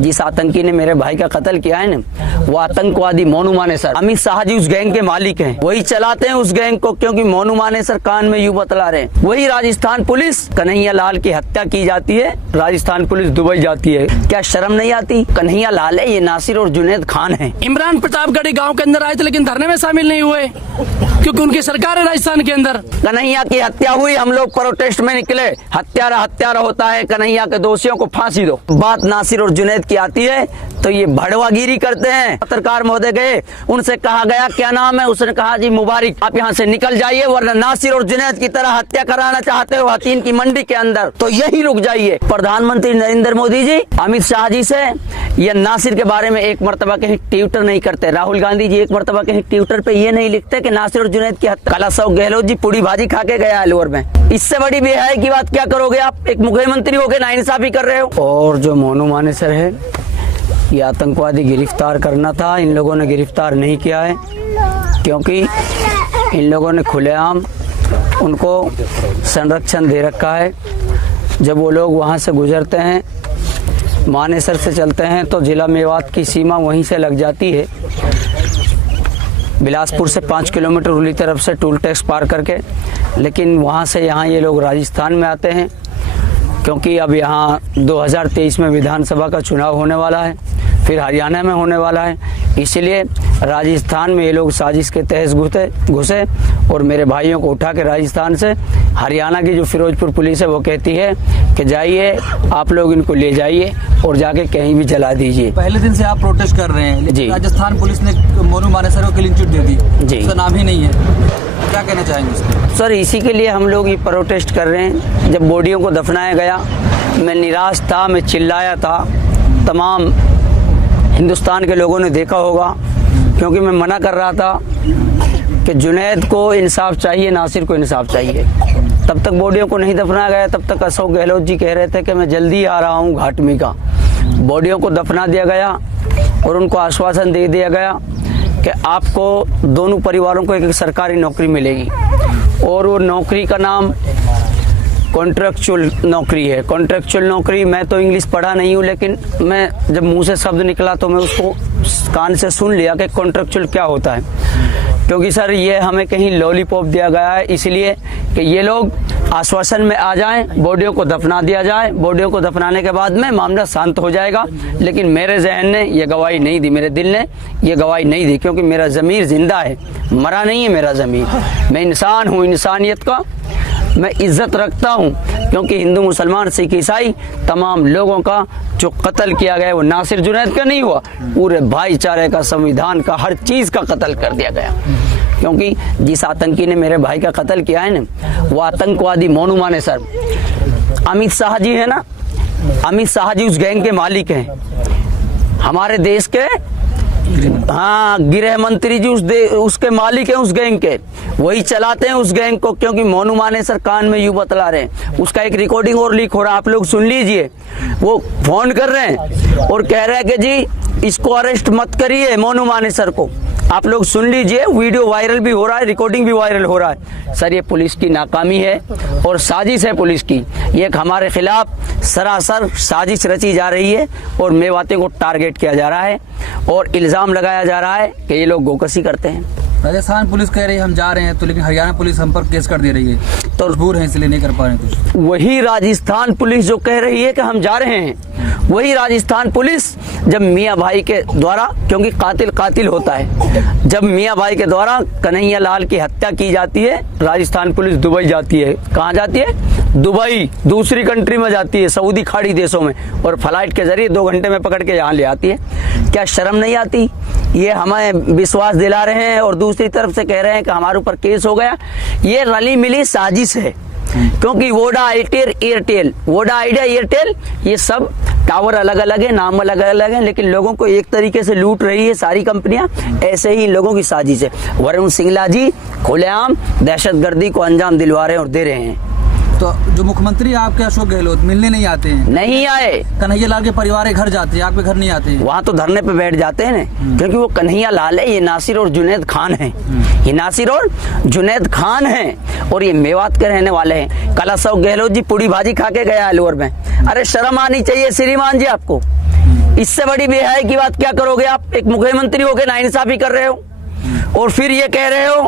जिस आतंकी ने मेरे भाई का कत्ल किया है ना, वो आतंकवादी मोनू मानेसर, अमित शाह जी उस गैंग के मालिक हैं, वही चलाते हैं उस गैंग को, क्योंकि मोनू मानेसर कान में यूं बतला रहे हैं। वही राजस्थान पुलिस, कन्हैया लाल की हत्या की जाती है, राजस्थान पुलिस दुबई जाती है। क्या शर्म नहीं आती? कन्हैया लाल है, ये नासिर और जुनैद खान है। इमरान प्रतापगढ़ी गांव के अंदर आए थे लेकिन धरने में शामिल नहीं हुए क्योंकि उनकी सरकार है राजस्थान के अंदर। कन्हैया की हत्या हुई, हम लोग प्रोटेस्ट में निकले। हत्यारा हत्यारा होता है, कन्हैया के दोषियों को फांसी दो। बात नासिर और जुनैद की आती है तो ये भड़वागिरी करते हैं। पत्रकार महोदय गए, उनसे कहा गया क्या नाम है, उसने कहा जी मुबारक, आप यहाँ से निकल जाइए, वरना नासिर और जुनैद की तरह हत्या कराना चाहते हो हथीन की मंडी के अंदर तो यही रुक जाइए। प्रधानमंत्री नरेंद्र मोदी जी अमित शाह जी से या नासिर के बारे में एक मरतबा कहीं ट्विटर नहीं करते। राहुल गांधी जी एक मरतबा कहीं ट्विटर पे ये नहीं लिखते कि नासिर और जुनैद की हत्या। कैलाश गहलोत जी पूरी भाजी खा के गया अलवर में। इससे बड़ी बेहयाई की बात क्या करोगे आप? एक मुख्यमंत्री हो गए नाइंसाफी कर रहे हो। और जो मोनू मानेसर है, ये आतंकवादी गिरफ्तार करना था, इन लोगों ने गिरफ्तार नहीं किया है, क्योंकि इन लोगों ने खुलेआम उनको संरक्षण दे रखा है। जब वो लोग वहाँ से गुजरते हैं, मानेसर से चलते हैं, तो जिला मेवात की सीमा वहीं से लग जाती है, बिलासपुर से 5 किलोमीटर उली तरफ से टोल टैक्स पार करके। लेकिन वहाँ से यहाँ ये लोग राजस्थान में आते हैं, क्योंकि अब यहाँ 2023 में विधानसभा का चुनाव होने वाला है, फिर हरियाणा में होने वाला है, इसलिए राजस्थान में ये लोग साजिश के तहत घुसे और मेरे भाइयों को उठा के राजस्थान से हरियाणा की जो फिरोजपुर पुलिस है वो कहती है कि जाइए आप लोग इनको ले जाइए और जाके कहीं भी जला दीजिए। पहले दिन से आप प्रोटेस्ट कर रहे हैं, जी। राजस्थान पुलिस ने मोनू मानेसर को क्लीन चिट दे दी, जी। उसका नाम ही नहीं है, क्या कहना चाहेंगे उसके? सर, इसी के लिए हम लोग ये प्रोटेस्ट कर रहे हैं। जब बॉडियों को दफनाया गया, मैं निराश था, मैं चिल्लाया था, तमाम हिंदुस्तान के लोगों ने देखा होगा, क्योंकि मैं मना कर रहा था कि जुनैद को इंसाफ चाहिए, नासिर को इंसाफ चाहिए। तब तक बॉडियों को नहीं दफनाया गया, तब तक अशोक गहलोत जी कह रहे थे कि मैं जल्दी आ रहा हूँ घाटमी का। बॉडियों को दफना दिया गया और उनको आश्वासन दे दिया गया कि आपको दोनों परिवारों को एक सरकारी नौकरी मिलेगी, और वो नौकरी का नाम कॉन्ट्रेक्चुअल नौकरी है। कॉन्ट्रेक्चुअल नौकरी, मैं तो इंग्लिश पढ़ा नहीं हूँ, लेकिन मैं जब मुंह से शब्द निकला तो मैं उसको कान से सुन लिया कि कॉन्ट्रेक्चुअल क्या होता है। क्योंकि सर ये हमें कहीं लॉलीपॉप दिया गया है, इसलिए कि ये लोग आश्वासन में आ जाएं, बॉडियों को दफना दिया जाए, बॉडियों को दफनाने के बाद में मामला शांत हो जाएगा। लेकिन मेरे जहन ने ये गवाही नहीं दी, मेरे दिल ने ये गवाही नहीं दी, क्योंकि मेरा ज़मीर जिंदा है, मरा नहीं है मेरा ज़मीर। मैं इंसान हूँ, इंसानियत का मैं इज्जत रखता हूँ, क्योंकि हिंदू मुसलमान सिख ईसाई तमाम लोगों का जो कत्ल किया गया वो नासिर जुनैद का नहीं हुआ, पूरे भाईचारे का, संविधान का, हर चीज़ का कत्ल कर दिया गया। क्योंकि जिस आतंकी ने मेरे भाई का कत्ल किया है ना, वो आतंकवादी मोनू मानेसर, अमित शाह जी है ना, अमित शाह जी उस गैंग के मालिक हैं, हमारे देश के, हाँ, गृह मंत्री जी उसके मालिक हैं, उस गैंग के, वही चलाते हैं उस गैंग को। क्योंकि मोनू मानेसर कान में यूं बतला रहे हैं, उसका एक रिकॉर्डिंग और लीक हो रहा है, आप लोग सुन लीजिए। वो फोन कर रहे हैं और कह रहे हैं कि जी इसको अरेस्ट मत करिए, मोनू मानेसर को। आप लोग सुन लीजिए, वीडियो वायरल भी हो रहा है, रिकॉर्डिंग भी वायरल हो रहा है। सर, ये पुलिस की नाकामी है और साजिश है पुलिस की। ये हमारे खिलाफ सरासर साजिश रची जा रही है और मेवातियों को टारगेट किया जा रहा है और इल्जाम लगाया जा रहा है कि ये लोग गोकशी करते हैं। राजस्थान पुलिस कह रही है हम जा रहे हैं, तो लेकिन हरियाणा पुलिस हम पर केस कर दे रही है, तो मजबूर है इसलिए नहीं कर पा रहे कुछ। वही राजस्थान पुलिस जो कह रही है कि हम जा रहे हैं, वही राजस्थान पुलिस जब मियाँ भाई के द्वारा, क्योंकि कातिल कातिल होता है, जब मियाँ भाई के द्वारा कन्हैया लाल की हत्या की जाती है, राजस्थान पुलिस दुबई जाती है। कहाँ जाती है? दुबई, दूसरी कंट्री में जाती है, सऊदी खाड़ी देशों में, और फ्लाइट के जरिए 2 घंटे में पकड़ के यहाँ ले आती है। क्या शर्म नहीं आती? ये हमें विश्वास दिला रहे हैं और दूसरी तरफ से कह रहे हैं कि हमारे ऊपर केस हो गया। ये रली मिली साजिश है, क्योंकि Voda idea Airtel, Voda idea Airtel, ये सब टावर अलग अलग है, नाम अलग अलग है, लेकिन लोगों को एक तरीके से लूट रही है सारी कंपनियां। ऐसे ही लोगों की साजिश है। वरुण सिंगला जी खुलेआम दहशतगर्दी को अंजाम दिलवा रहे हैं और दे रहे हैं। तो जो मुख्यमंत्री आपके अशोक गहलोत मिलने नहीं आते हैं, नहीं आए, कन्हैया लाल के परिवार के घर जाते हैं, आपके घर नहीं आते हैं। वहाँ तो धरने पे बैठ जाते हैं ना, क्योंकि वो कन्हैया लाल है, ये नासिर और जुनैद खान है, ये नासिर और जुनैद खान है और ये मेवात के रहने वाले हैं। कैलाश गहलोत जी पूरी भाजी खा के गया अलवर में। अरे शर्म आनी चाहिए श्रीमान जी आपको। इससे बड़ी बेहयाई की बात क्या करोगे आप? एक मुख्यमंत्री होकर नाइंसाफी कर रहे हो और फिर ये कह रहे हो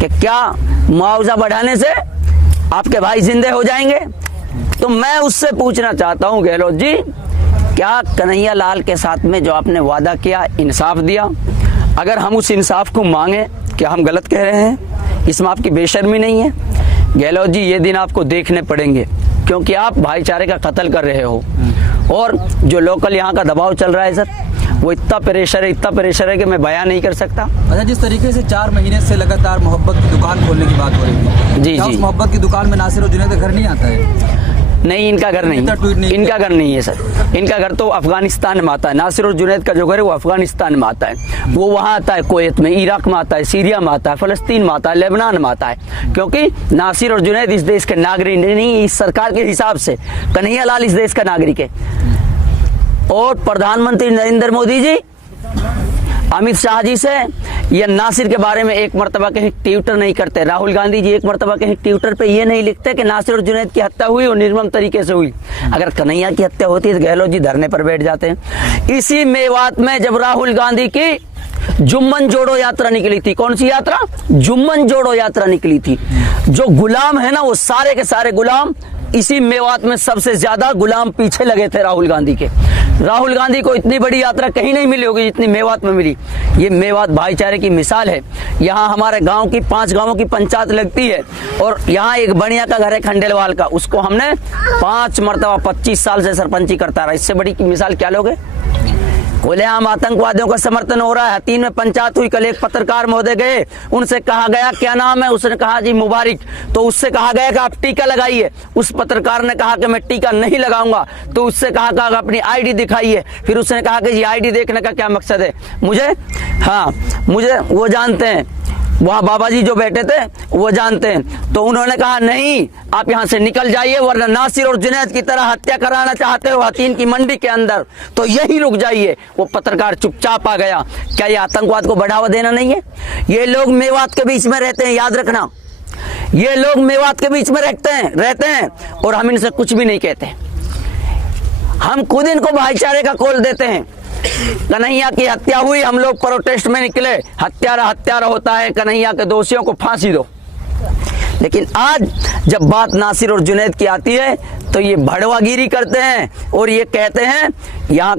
कि क्या मुआवजा बढ़ाने से आपके भाई जिंदे हो जाएंगे। तो मैं उससे पूछना चाहता हूं गहलोत जी, क्या कन्हैया लाल के साथ में जो आपने वादा किया, इंसाफ दिया? अगर हम उस इंसाफ को मांगे, क्या हम गलत कह रहे हैं? इसमें आपकी बेशर्मी नहीं है? गहलोत जी, ये दिन आपको देखने पड़ेंगे, क्योंकि आप भाईचारे का कत्ल कर रहे हो और जो लोकल यहाँ का दबाव चल रहा है सर, वो इतना प्रेशर है कि मैं बयान नहीं कर सकता। अच्छा, जिस तरीके से 4 महीने से लगातार मोहब्बत की दुकान खोलने की बात हो रही है, जी क्या जी, उस मोहब्बत की दुकान में नासिर और जुनैद का घर नहीं आता है? नहीं, इनका घर नहीं, इनका घर नहीं है सर। इनका घर तो अफगानिस्तान में आता है। नासिर और जुनैद का जो घर है वो अफगानिस्तान में आता है। वो वहाँ आता है, कुवैत में, इराक में आता है, सीरिया में आता है, फलस्तीन में आता है, लेबनान में आता है। क्योंकि नासिर और जुनैद इस देश के नागरिक नहीं, इस सरकार के हिसाब से कन्हैया लाल इस देश का नागरिक है। और प्रधानमंत्री नरेंद्र मोदी जी अमित शाह जी से ये नासिर के बारे में एक मरतबा कहीं ट्विटर नहीं करते। राहुल गांधी जी एक मरतबा कहीं ट्विटर पे ये नहीं लिखते कि नासिर और जुनैद की हत्या हुई और निर्मम तरीके से हुई। अगर कन्हैया की हत्या होती तो गहलोत जी धरने पर बैठ जाते हैं। इसी मेवात में जब राहुल गांधी की जुम्मन जोड़ो यात्रा निकली थी, कौन सी यात्रा? जुम्मन जोड़ो यात्रा निकली थी। जो गुलाम है ना, वो सारे के सारे गुलाम इसी मेवात में सबसे ज्यादा गुलाम पीछे लगे थे राहुल गांधी के। राहुल गांधी को इतनी बड़ी यात्रा कहीं नहीं मिली होगी जितनी मेवात में मिली। ये मेवात भाईचारे की मिसाल है। यहाँ हमारे गांव की 5 गांवों की पंचायत लगती है और यहाँ एक बढ़िया का घर है खंडेलवाल का, उसको हमने 5 मरतबा 25 साल से सरपंची करता रहा। इससे बड़ी की मिसाल क्या लोगे? खुलेआम आतंकवादियों का समर्थन हो रहा है। हतीन में पंचायत हुई, कल एक पत्रकार महोदय गए, उनसे कहा गया क्या नाम है, उसने कहा जी मुबारक। तो उससे कहा गया कि आप टीका लगाइए। उस पत्रकार ने कहा कि मैं टीका नहीं लगाऊंगा। तो उससे कहा कि अपनी आईडी दिखाइए। फिर उसने कहा कि जी आईडी देखने का क्या मकसद है? मुझे वो जानते हैं, वहाँ बाबा जी जो बैठे थे वो जानते हैं। तो उन्होंने कहा नहीं, आप यहाँ से निकल जाइए, वरना नासिर और जुनैद की तरह हत्या कराना चाहते हो हतीन की मंडी के अंदर तो यही रुक जाइए। वो पत्रकार चुपचाप आ गया। क्या ये आतंकवाद को बढ़ावा देना नहीं है? ये लोग मेवात के बीच में रहते हैं, याद रखना। ये लोग मेवात के बीच में रहते हैं और हम इनसे कुछ भी नहीं कहते। हम खुद इनको भाईचारे का कॉल देते हैं। कन्हैया की हत्या हुई, हम लोग प्रोटेस्ट में निकले, हत्यारा होता है, कन्हैया के दोषियों को फांसी दो। लेकिन आज जब बात नासिर और जुनैद की आती है तो ये भड़वागिरी करते हैं और ये कहते हैं, यहाँ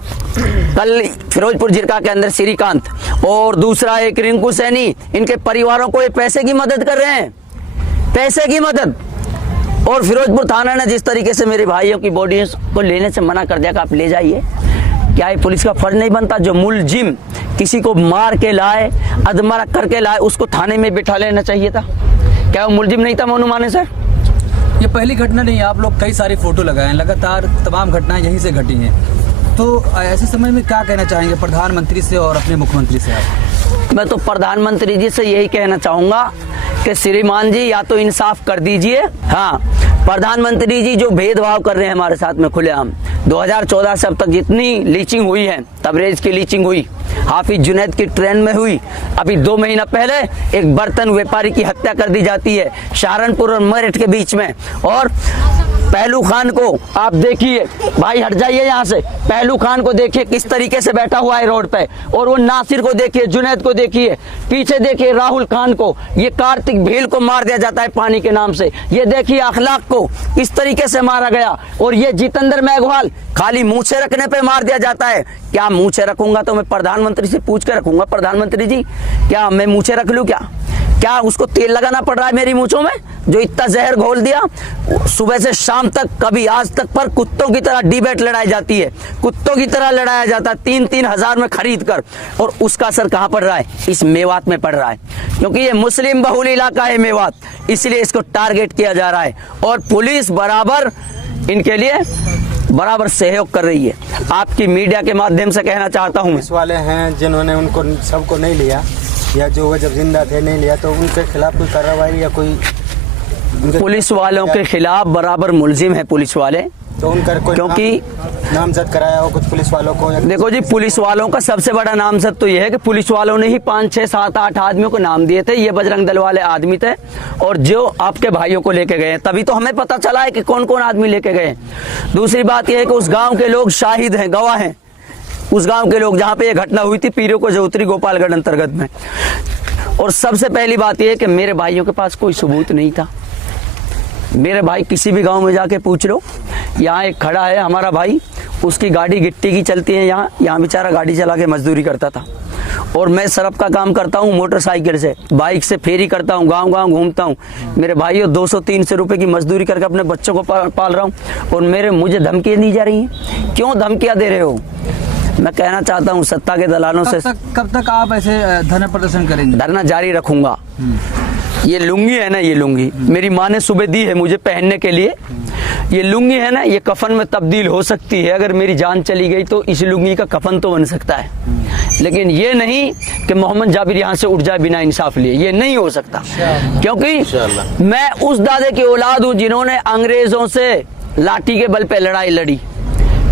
कल फिरोजपुर जिरका के अंदर श्रीकांत और दूसरा एक रिंकू सैनी, इनके परिवारों को ये पैसे की मदद कर रहे हैं, पैसे की मदद। और फिरोजपुर थाना ने जिस तरीके से मेरे भाइयों की बॉडी को लेने से मना कर दिया कि आप ले जाइए, क्या ये पुलिस का फर्ज नहीं बनता? जो मुलजिम किसी को मार के लाए, अधमरा करके लाए, उसको थाने में बिठा लेना चाहिए था। क्या वो मुलजिम नहीं था मोनू माने सर? ये पहली घटना नहीं है, आप लोग कई सारे फोटो लगाए हैं, लगातार तमाम घटनाएं यहीं से घटी हैं। तो ऐसे समय में क्या कहना चाहेंगे प्रधानमंत्री से और अपने मुख्यमंत्री से आप? मैं तो प्रधानमंत्री जी से यही कहना चाहूंगा कि श्रीमान जी या तो इंसाफ कर दीजिए। हाँ, प्रधानमंत्री जी जो भेदभाव कर रहे हैं हमारे साथ में खुलेआम, 2014 से अब तक जितनी लीचिंग हुई है, तबरेज की लीचिंग हुई, हाफिज जुनैद की ट्रेन में हुई, अभी 2 महीना पहले एक बर्तन व्यापारी की हत्या कर दी जाती है सहारनपुर और मेरठ के बीच में। और पहलू खान को आप देखिए, भाई हट जाइए यहाँ से, पहलू खान को देखिए किस तरीके से बैठा हुआ है रोड पे, और वो नासिर को देखिए, जुनैद को देखिए, पीछे देखिए राहुल खान को, ये कार्तिक भील को मार दिया जाता है पानी के नाम से। ये देखिए अखलाक को किस तरीके से मारा गया, और ये जितेंद्र मेघवाल खाली मूछे रखने पे मार दिया जाता है। क्या मूछे रखूंगा तो मैं प्रधानमंत्री से पूछ के रखूंगा, प्रधानमंत्री जी क्या मैं मूछे रख लूं? क्या उसको तेल लगाना पड़ रहा है मेरी मूंछों में, जो इतना जहर घोल दिया? सुबह से शाम तक कभी आज तक पर कुत्तों की तरह डिबेट लड़ाई जाती है, कुत्तों की तरह लड़ाया जाता है 3-3 हजार में खरीद कर, और उसका असर कहाँ पड़ रहा है? इस मेवात में पड़ रहा है, क्योंकि ये मुस्लिम बहुल इलाका है मेवात, इसलिए इसको टारगेट किया जा रहा है। और पुलिस बराबर इनके लिए बराबर सहयोग कर रही है। आपकी मीडिया के माध्यम से कहना चाहता हूँ, पुलिस वाले हैं जिन्होंने उनको सबको नहीं लिया, या जो वो जब जिंदा थे नहीं लिया, तो उनके खिलाफ कोई कार्रवाई या कोई? पुलिस वालों के खिलाफ बराबर मुलजिम है पुलिस वाले, तो उनका कोई क्योंकि नामजद कराया हो कुछ पुलिस वालों को? देखो जी, पुलिस वालों का सबसे बड़ा नामजद तो यह है कि पुलिस वालों ने ही 5, 6, 7, 8 आदमियों को नाम दिए थे। ये बजरंग दल वाले आदमी थे, और जो आपके भाइयों को लेके गए, तभी तो हमें पता चला है कि कौन कौन आदमी लेके गए। दूसरी बात यह है कि उस गांव के लोग शाहिद हैं, गवाह हैं उस गांव के लोग जहां पे ये घटना हुई थी, पीरो को चौधरी गोपालगढ़ अंतर्गत में। और सबसे पहली बात यह है कि मेरे भाइयों के पास कोई सबूत नहीं था। मेरे भाई किसी भी गांव में जाके पूछ लो, यहाँ एक खड़ा है हमारा भाई, उसकी गाड़ी गिट्टी की चलती है, यहाँ बेचारा गाड़ी चला के मजदूरी करता था। और मैं सरफ का काम करता हूँ, मोटरसाइकिल से, बाइक से फेरी करता हूँ, गांव गांव घूमता हूँ। मेरे भाइयों 200-300 रुपए की मजदूरी करके अपने बच्चों को पाल रहा हूँ, और मुझे धमकियाँ दी जा रही हैं। क्यों धमकियाँ दे रहे हो? मैं कहना चाहता हूँ सत्ता के दलालों से। कब तक आप ऐसे धरना प्रदर्शन करेंगे? धरना जारी रखूंगा। ये लुंगी है ना, ये लुंगी मेरी माँ ने सुबह दी है मुझे पहनने के लिए। ये लुंगी है ना, ये कफन में तब्दील हो सकती है। अगर मेरी जान चली गई तो इस लुंगी का कफन तो बन सकता है, लेकिन ये नहीं कि मोहम्मद जाबिर यहाँ से उठ जाए बिना इंसाफ लिए। ये नहीं हो सकता, क्योंकि मैं उस दादे की औलाद हूँ जिन्होंने अंग्रेजों से लाठी के बल पे लड़ाई लड़ी,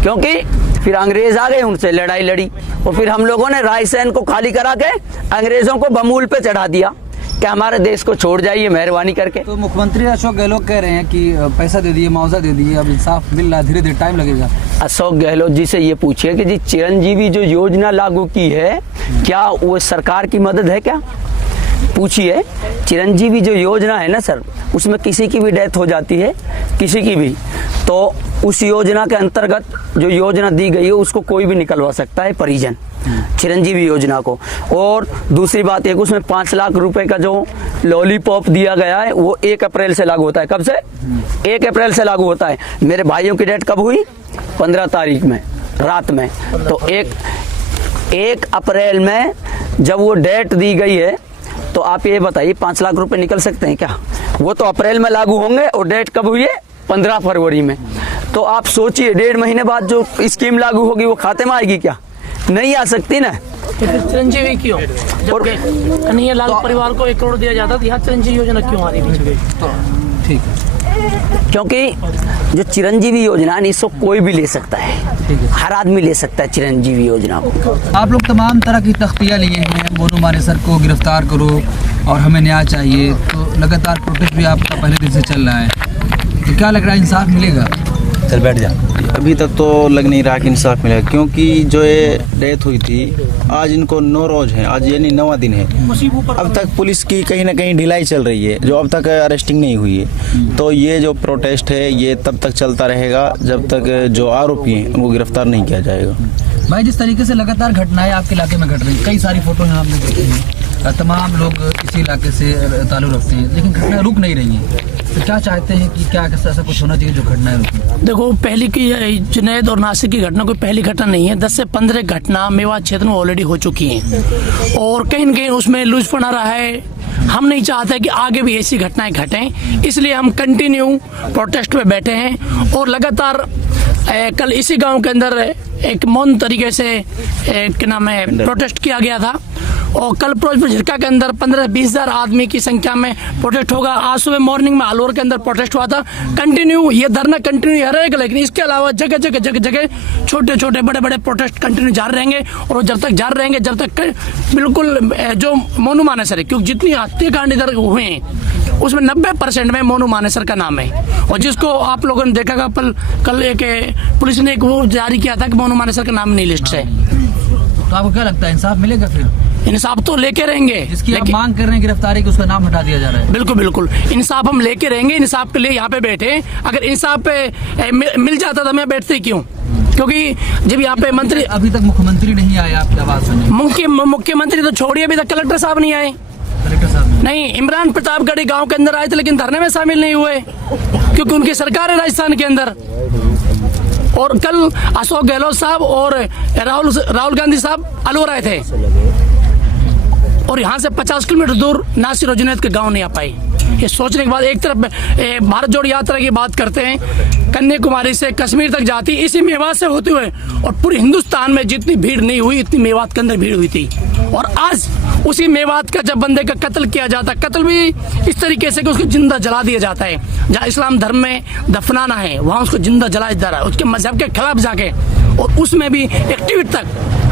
क्योंकि फिर अंग्रेज आ गए, उनसे लड़ाई लड़ी, और फिर हम लोगों ने रायसेन को खाली करा के अंग्रेजों को बमूल पे चढ़ा दिया कि हमारे देश को छोड़ जाइए मेहरबानी करके। तो मुख्यमंत्री अशोक गहलोत कह रहे हैं कि पैसा दे दिए, मुआवजा दे दिए, अब इंसाफ मिल रहा है, धीरे धीरे टाइम लगेगा। अशोक गहलोत जी से ये पूछिए कि जी चिरंजीवी जो योजना लागू की है, क्या वो सरकार की मदद है? क्या पूछिए। चिरंजीवी जो योजना है ना सर, उसमें किसी की भी डेथ हो जाती है, किसी की भी, तो उस योजना के अंतर्गत जो योजना दी गई है उसको कोई भी निकलवा सकता है, परिजन, चिरंजीवी योजना को। और दूसरी बात एक, उसमें 5 लाख रुपए का जो लॉलीपॉप दिया गया है वो 1 अप्रैल से लागू होता है। कब से? 1 अप्रैल से लागू होता है। मेरे भाइयों की डेट कब हुई? 15 तारीख में रात में। तो 1 अप्रैल में जब वो डेट दी गई है, तो आप ये बताइए 5 लाख रुपए निकल सकते हैं क्या? वो तो अप्रैल में लागू होंगे, और डेट कब हुई है? 15 फरवरी में। तो आप सोचिए 1.5 महीने बाद जो स्कीम लागू होगी वो खाते में आएगी क्या? नहीं आ सकती ना। तो फिर चिरंजीवी क्यों? जबकि कन्हैया लाल परिवार को 1 करोड़ दिया जाता था, यहाँ चिरंजीवी योजना क्यों आ रही थी? ठीक है, क्योंकि जो चिरंजीवी योजना है इसको कोई भी ले सकता है, हर आदमी ले सकता है चिरंजीवी योजना को। आप लोग तमाम तरह की तख्तियाँ लिए हैं, मोनू मानेसर को गिरफ्तार करो और हमें न्याय चाहिए, तो लगातार प्रोटेस्ट भी आपका पहले दिन से चल रहा है, तो क्या लग रहा है इंसाफ मिलेगा? चल बैठ जा। अभी तक तो लग नहीं रहा कि इंसाफ मिलेगा, क्योंकि जो ये डेथ हुई थी आज इनको 9 रोज है, आज यानी 9वां दिन है। अब तक पुलिस की कहीं ना कहीं ढिलाई चल रही है, जो अब तक अरेस्टिंग नहीं हुई है। तो ये जो प्रोटेस्ट है ये तब तक चलता रहेगा जब तक जो आरोपी हैं उनको गिरफ्तार नहीं किया जाएगा। भाई, जिस तरीके से लगातार घटनाएं आपके इलाके में घट रही हैं, कई सारी फोटो यहाँ हमने देखी हैं, तमाम लोग इसी इलाके से ताल्लुक रखते हैं, लेकिन घटनाएं रुक नहीं रही हैं, तो क्या चाहते हैं कि क्या ऐसा कुछ होना चाहिए जो घटनाएं रुकें? देखो, पहली की जुनैद और नासिर की घटना कोई पहली घटना नहीं है। 10 से 15 घटना मेवात क्षेत्र में ऑलरेडी हो चुकी हैं, और कहीं न कहीं उसमें लूजपना रहा है। हम नहीं चाहते कि आगे भी ऐसी घटनाएं घटें, इसलिए हम कंटिन्यू प्रोटेस्ट पे बैठे हैं। और लगातार कल इसी गांव के अंदर एक मौन तरीके से क्या नाम है प्रोटेस्ट किया गया था, और कल फिरोजपुर झिरका के अंदर 15-20 हजार आदमी की संख्या में प्रोटेस्ट होगा। आज सुबह मॉर्निंग में आलोर के अंदर प्रोटेस्ट हुआ था। कंटिन्यू ये धरना कंटिन्यू रहेगा, लेकिन इसके अलावा जगह जगह छोटे छोटे बड़े बड़े प्रोटेस्ट कंटिन्यू जारी रहेंगे, और वो जब तक जारी रहेंगे जब तक बिल्कुल जो मोनू मानेसर है, क्योंकि जितनी हत्याकांड इधर हुए हैं उसमें 90% में मोनू मानेसर का नाम है, और जिसको आप लोगों ने देखा कल एक पुलिस ने एक वो जारी किया था कि मोनू मानेसर का नाम नहीं लिस्ट से। तो आपको क्या लगता है इंसाफ मिलेगा? फिर इंसाफ तो लेके रहेंगे, जिसकी आप मांग कर रहे हैं गिरफ्तारी की, उसका नाम हटा दिया जा रहा है। बिल्कुल बिल्कुल, इंसाफ हम लेके रहेंगे, इंसाफ के लिए यहाँ पे बैठे। अगर इंसाफ पे मिल जाता तो मैं बैठते क्यों? क्योंकि जब यहाँ पे मंत्री, अभी तक मुख्यमंत्री नहीं आए आपकी आवाज सुनने। मुख्यमंत्री तो छोड़िए, अभी तक कलेक्टर साहब नहीं आए। कलेक्टर साहब नहीं, इमरान प्रतापगढ़ी गांव के अंदर आए थे, लेकिन धरने में शामिल नहीं हुए, क्योंकि उनकी सरकार है राजस्थान के अंदर। और कल अशोक गहलोत साहब और राहुल गांधी साहब अलवर आए थे, और यहाँ से 50 किलोमीटर दूर नासिर और जुनैद के गांव नहीं आ पाए। ये सोचने के बाद एक तरफ भारत जोड़ यात्रा की बात करते हैं, कन्याकुमारी से कश्मीर तक जाती, इसी मेवात से होते हुए, और पूरे हिंदुस्तान में जितनी भीड़ नहीं हुई इतनी मेवात के अंदर भीड़ हुई थी। और आज उसी मेवात का जब बंदे का कत्ल किया जाता, कत्ल भी इस तरीके से कि उसको जिंदा जला दिया जाता है। जहाँ इस्लाम धर्म में दफनाना है वहाँ उसको जिंदा जलाया जा रहा है, उसके मजहब के खिलाफ जाके, और उसमें भी एक ट्वीट तक